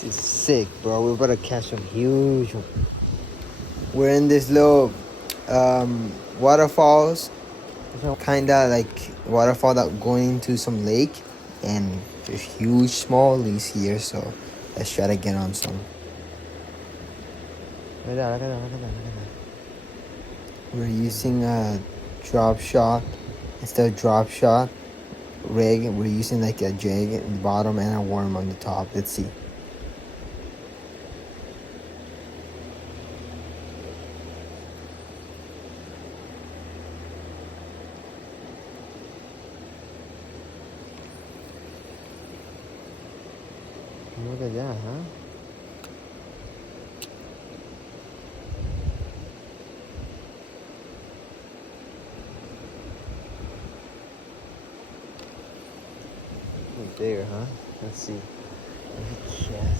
This is sick, bro. We're about to catch some huge one. We're in this little waterfalls. Kinda like waterfall that going into some lake. And there's huge small leaves here, so let's try to get on some. Look at that. We're using a drop shot. Instead of drop shot rig, we're using like a jig at the bottom and a worm on the top. Let's see. Look at that, huh? Bigger, huh? Let's see. Yes,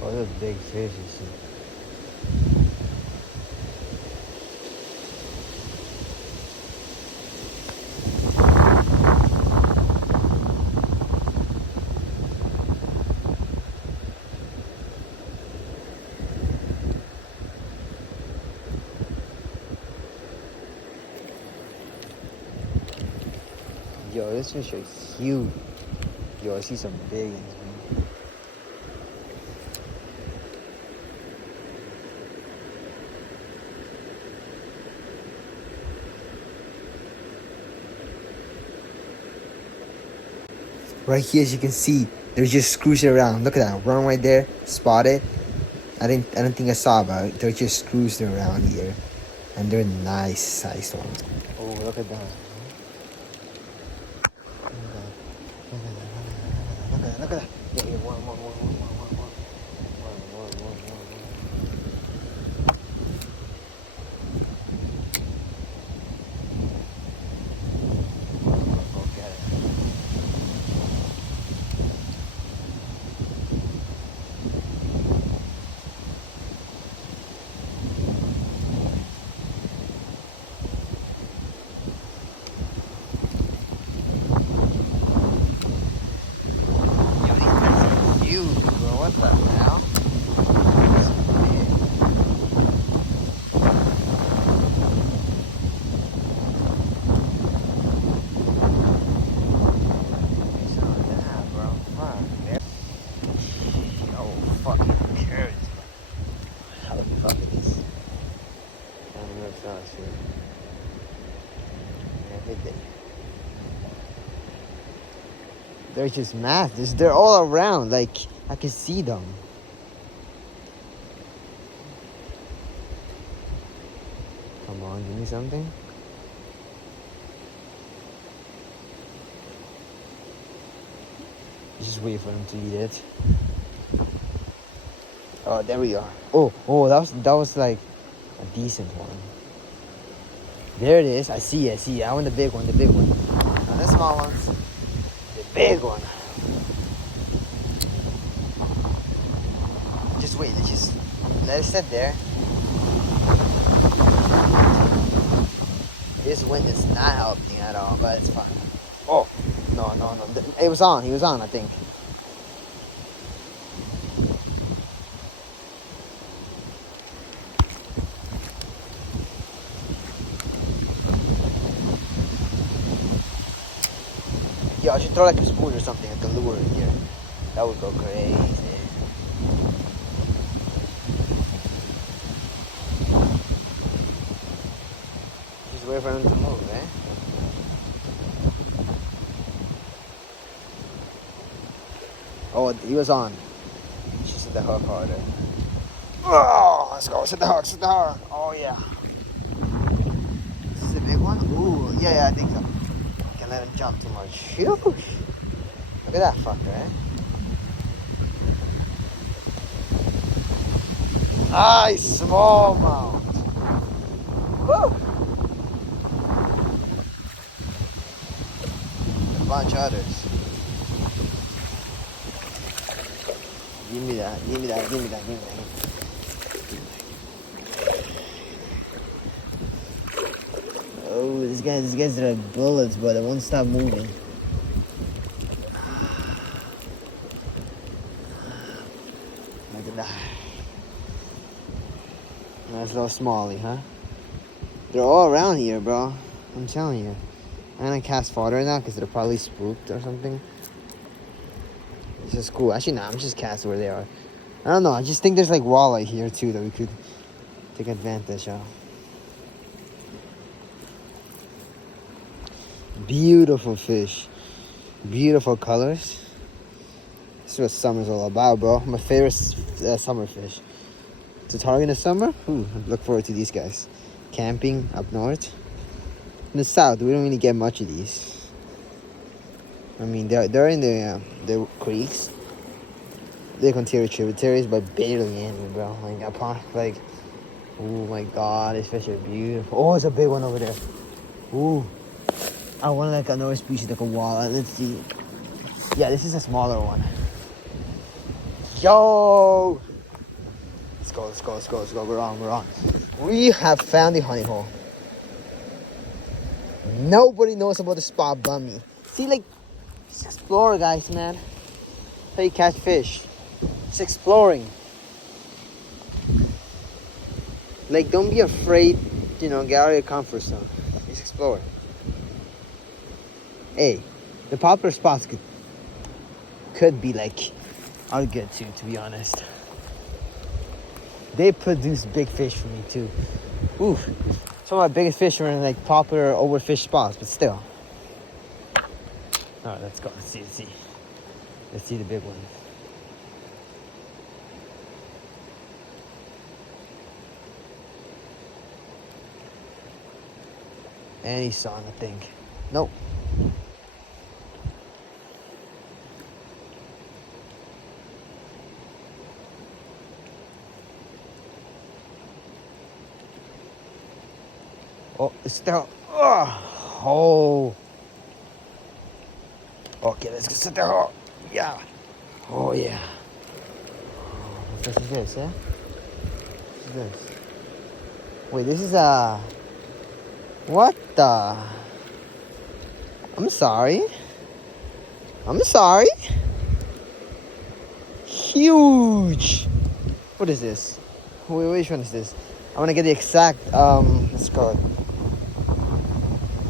oh, those big fish, you see. Yo, this fish is huge. Yo, I see some big ones, man. Right here, as you can see, they're just cruising around. Look at that, run right there, spotted. I don't think I saw about it. They're just cruising around here, and they're nice sized ones. Oh, look at that. Look at that. Yeah, one. What the hell? They're just massive. They're all around. Like, I can see them. Come on, give me something. Just wait for them to eat it. Oh, there we are. Oh, that was like a decent one. There it is. I see it. I want the big one. Not the small ones. The big one. Just wait. Just let it sit there. This wind is not helping at all, but it's fine. Oh, no. It was on. He was on, I think. Yo, I should throw like a spoon or something, like a lure in here. That would go crazy. Just wait for him to move, eh? Oh, he was on. She set the hook harder. Oh, let's go. Set the hook. Oh, yeah. This is a big one? Ooh, yeah, I think so. Can't let him jump too much. Phew. Look at that fucker, eh? Nice smallmouth. Woo! A bunch of others. Give me that. Oh, this These guys are like bullets, but they won't stop moving. Look at that. Nice little smallie, huh? They're all around here, bro. I'm telling you. I'm gonna cast fodder now because they're probably spooked or something. This is cool. Actually, nah, I'm just casting where they are. I don't know. I just think there's like walleye here too that we could take advantage of. Beautiful fish. Beautiful colors. This is what summer's all about, bro. My favorite summer fish. To target in the summer? Ooh, look forward to these guys. Camping up north. In the south, we don't really get much of these. I mean, they're in the creeks. They consider tributaries, but barely in, bro. Oh my god, these fish are beautiful. Oh, it's a big one over there. Ooh. I want like another species, like a walleye. Let's see. Yeah, this is a smaller one. Yo! Let's go. We're on. We have found the honey hole. Nobody knows about the spot but me. See, like, just explore, guys, man. That's how you catch fish. Just exploring. Like, don't be afraid, get out of your comfort zone. Just explore. Hey, the popular spots could be like are good too, to be honest. They produce big fish for me too. Oof. Some of my biggest fish are in like popular overfished spots, but still. Alright, let's go. Let's see. Let's see the big one. And he's on, I think. Nope. Oh, it's still. Oh. Okay, let's go sit there. Oh, yeah. Oh, yeah. What fish is this, yeah? What is this? Wait, this is a. What the? I'm sorry. Huge. What is this? Wait, which one is this? I want to get the exact, let's call it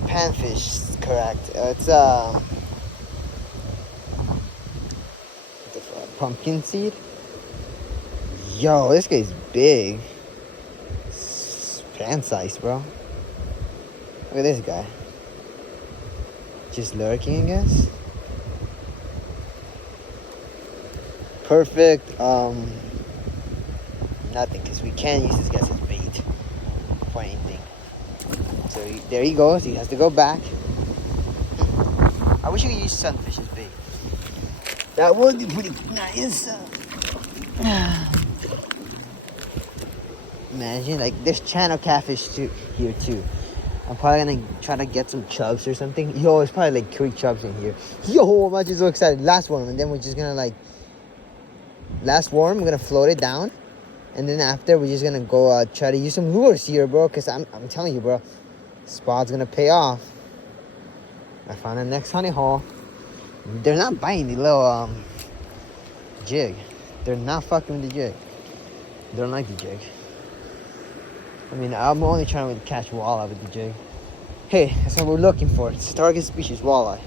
panfish, correct. It's, pumpkin seed. Yo, this guy's big. It's pan size, bro. Look at this guy. Just lurking, I guess. Perfect, nothing, because we can't use this guy as bait for anything. So there he goes. He has to go back. I wish you could use sunfish as bait. That would be pretty nice. Imagine, like, there's channel catfish here too. I'm probably gonna try to get some chubs or something. Yo, it's probably like creek chubs in here. Yo, I'm actually so excited. Last worm, and then we're just gonna we're gonna float it down. And then after, we're just gonna go try to use some lures here, bro. Because I'm telling you, bro, spot's gonna pay off. I found the next honey hole. They're not biting the little jig. They're not fucking with the jig. They don't like the jig. I mean, I'm only trying to catch walleye with the jig. Hey, that's what we're looking for. It's a target species, walleye.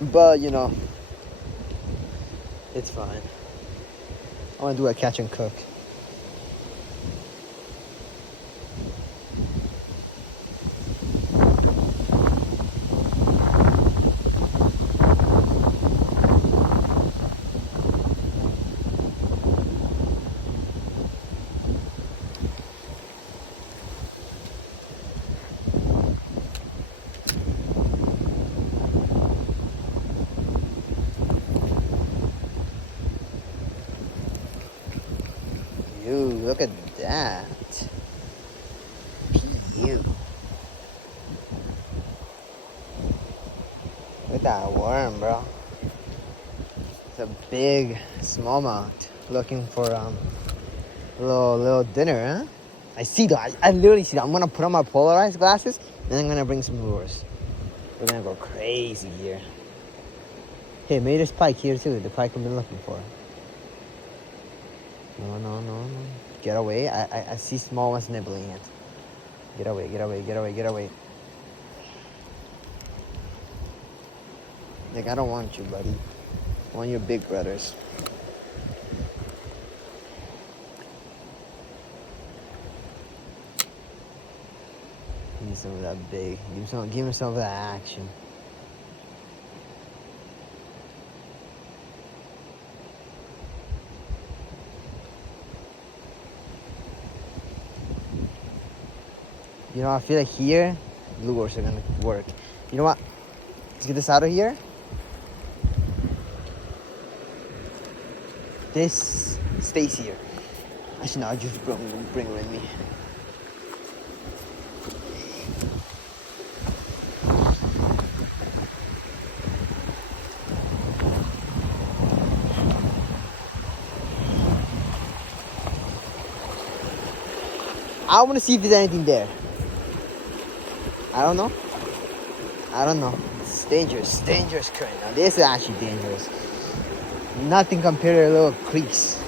But, it's fine. I want to do a catch and cook. Look at that. Look at that worm, bro. It's a big smallmouth looking for little dinner, huh? I see them. I literally see them. I'm gonna put on my polarized glasses and I'm gonna bring some lures. We're gonna go crazy here. Hey, maybe there's pike here too. The pike I've been looking for. No. Get away. I see small ones nibbling it. Get away. Like, I don't want you, buddy. I want your big brothers. Give me some of that big. Give me some of that action. You know, I feel like here, lures are gonna work. You know what? Let's get this out of here. This stays here. Actually, no, I'll just bring it with me. I want to see if there's anything there. I don't know. It's dangerous current. Now, this is actually dangerous. Nothing compared to little creeks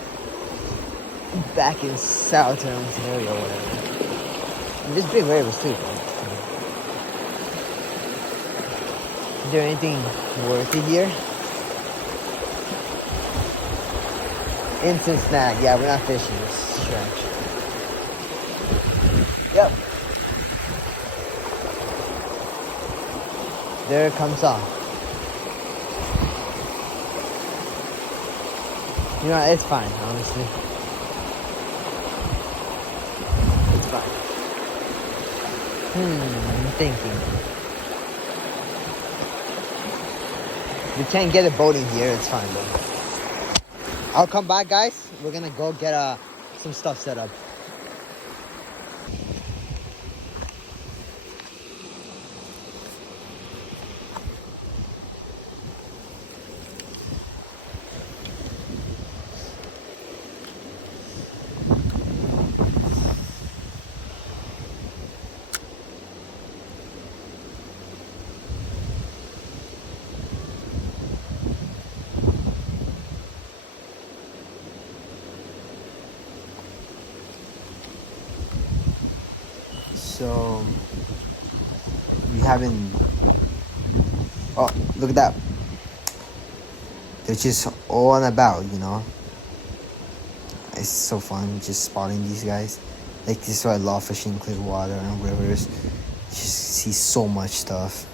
back in southern Ontario or whatever. And this big wave is too. Is there anything worth it here? Instant snag. Yeah, we're not fishing this stretch. Yep. There it comes off. You know, it's fine, honestly. It's fine. I'm thinking. We can't get a boat in here, it's fine though. I'll come back, guys. We're gonna go get some stuff set up. So we haven't. Oh, look at that! They're just all and about, you know. It's so fun just spotting these guys. Like, this is why I love fishing clear water and rivers. Just see so much stuff.